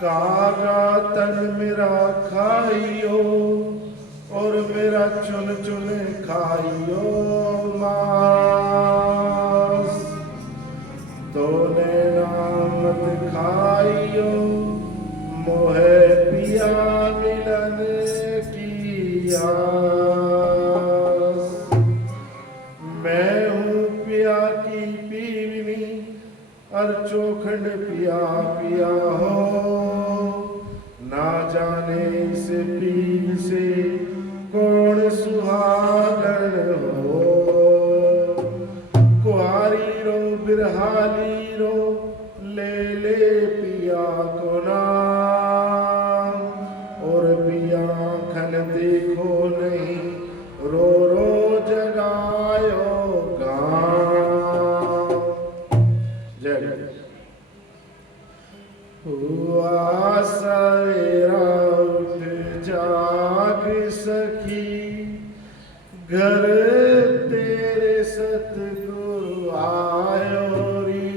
कागा तन मेरा खाइयो और मेरा चुन चुन खाइयो मांस, तोने नामत खाइयो मोहे पिया मिलन की आस। मैं हूँ पिया की पीवनी और चोखंड पिया पिया हो, ना जाने से पीव से कौन सुहागन हो। कुआरी रो बिरहाली रो ले ले पिया को नाम, और पिया खन देखो नहीं रो रो जगायो गाँव। जय हुआ सवेरा उठ जाग सखी, घर तेरे सतगुरु आयो री।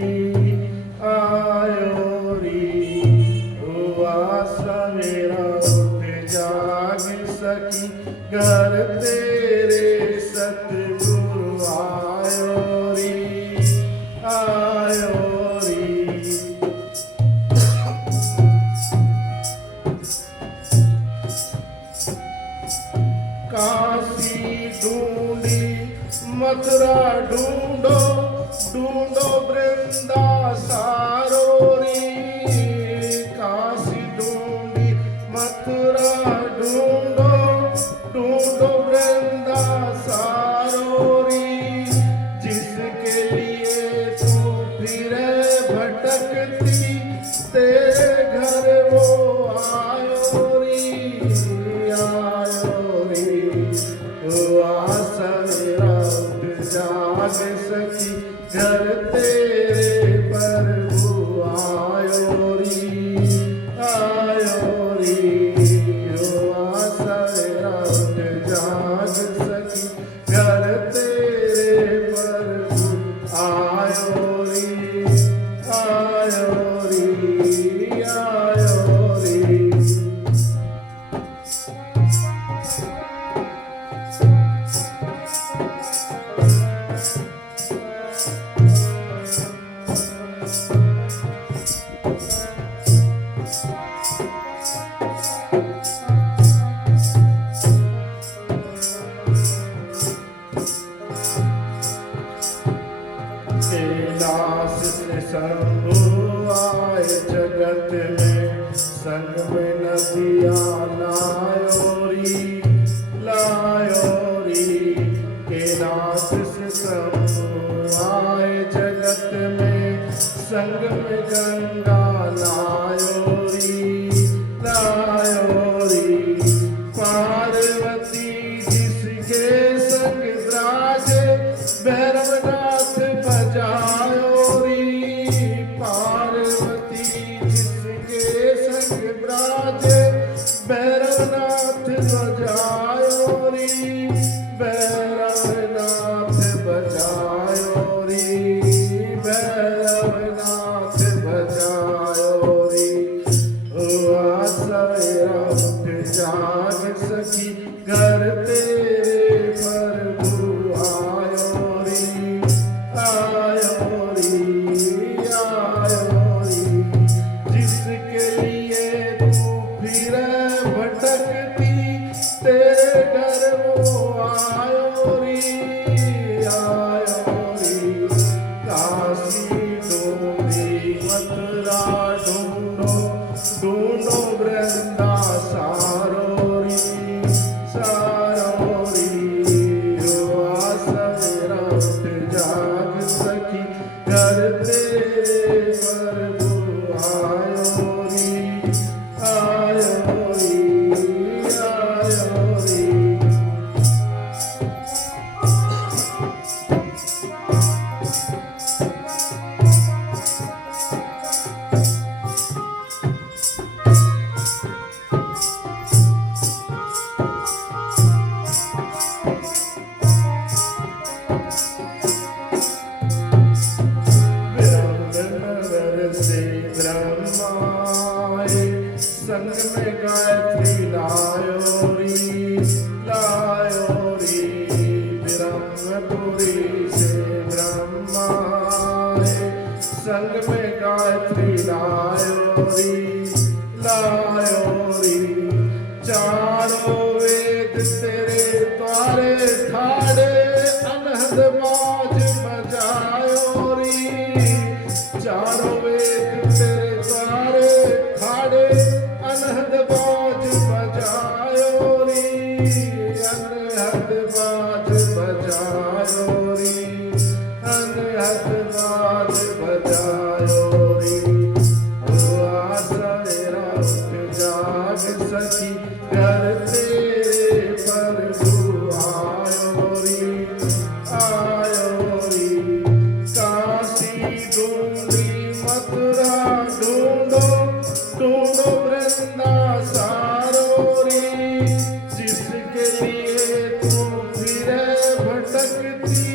हुआ सवेरा उठ जाग सखी, घर तेरे सतगुरु आयो री। काशी ढूंढी मथुरा ढूंढो, ढूंढो वृंदा सारो री। काशी ढूंढी मथुरा ढूंढो, ढूंढो वृंदा सारो री। जिसके लिए तू फिरे भटकती, तेरे घर वो आयो री। हुआ सवेरा उठ जाग सखी, घर तेरे प्रभु आयो री। हुआ सवेरा उठ जाग सखी, घर तेरे प्रभु आयो री। कैलाश से शंभु आए जगत में, संग में नदिया लायो री। कैलाश से शंभु आए जगत में, संग में गंगा लायो री। पार्वती जिसके संग विराजे, भैरवनाथ बजायो री। पार्वती जिसके संग विराजे, भैरवनाथ बजायो री। भैरवनाथ बजायो री। भैरवनाथ बजायो री। हुआ सवेरा उठ जाग सखी, घर तेरे प्रभु आयो री। जिसके लिए तू फिरे भटकती, तेरे घर वो आयो री। काशी ढूंढी मथुरा ढूंढो, ढूंढो वृंदा सारो री। हुआ सवेरा उठ जाग सखी, घर तेरे संग में गायत्री लायो री चारों वेद तेरे द्वारे ठाड़े अनहद बाज बजायो री चारों वेद तेरे द्वारे ठाड़े अनहद बाज बजायो री अनहद बाज बजायो री अनहद बाज बजायो री सवेरा उठ जाग सखी घर तेरे प्रभु आयो री काशी ढूंढी मथुरा ढूंढो ढूंढो वृंदा सारो री जिसके लिए तू फिरे भटकती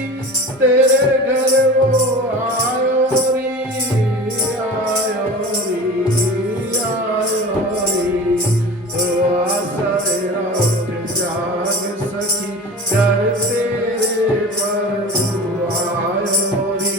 तेरे घर वो आयो री सवेरा उठ जाग सखी घर तेरे प्रभु आयो री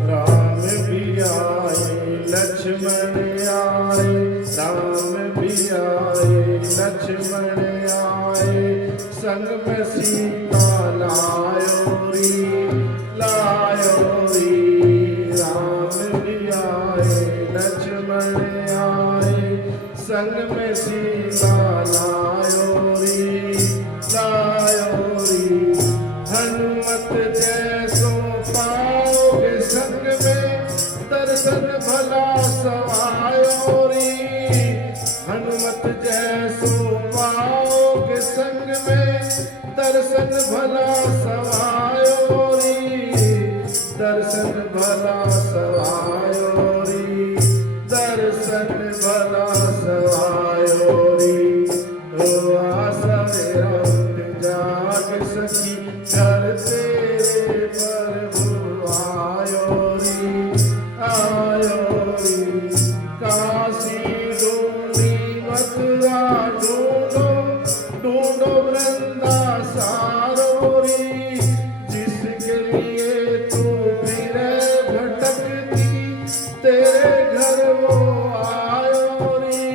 राम भी आए लक्ष्मण आए राम भी आए लक्ष्मण आए संग में सीता लायो री राम भी आए लक्ष्मण आए संग में सीता लायो री हनुमत जैसो पाओगे संग में दर्शन भला सवायो री हनुमत जैसो पाओगे संग में दर्शन भला सवायो री दर्शन भला सवायो री दर्शन भला सवायो री सवेरा उठ जाग सखी घर तेरे प्रभु आयो री काशी ढूंढी मथुरा ढूंढो ढूंढो वृंदा सारो री जिसके लिए तू फिरे भटकती तेरे घर वो आयो री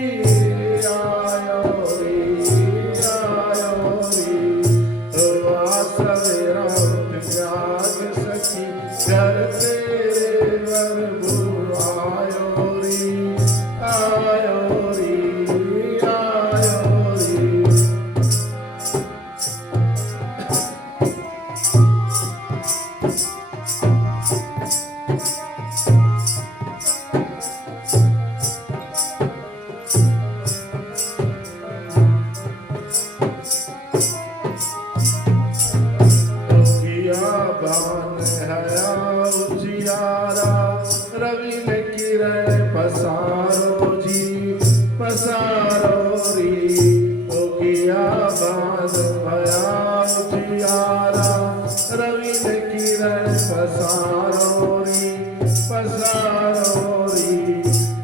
सवेरा उठ जाग सखी घर तेरे प्रभु आयो री बान हया उजियारा रवि ने किरण पसारो री ओ किया बान हया उजियारा रवि ने किरण पसारो री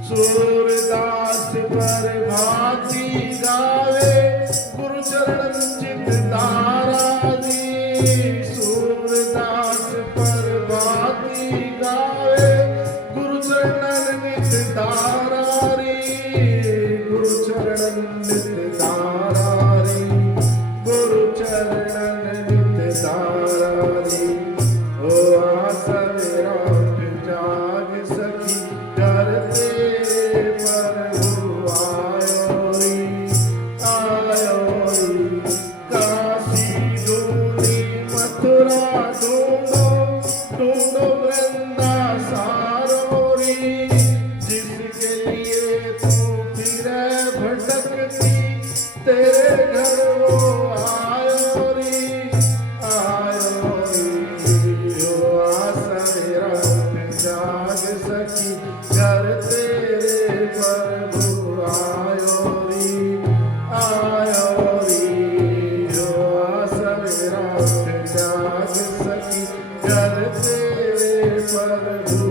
सूरदास पर भांति गावे गुरु चरण चित तारा दी सूरदास पर भांति गावे गुरु चरण नित तारा प्रभु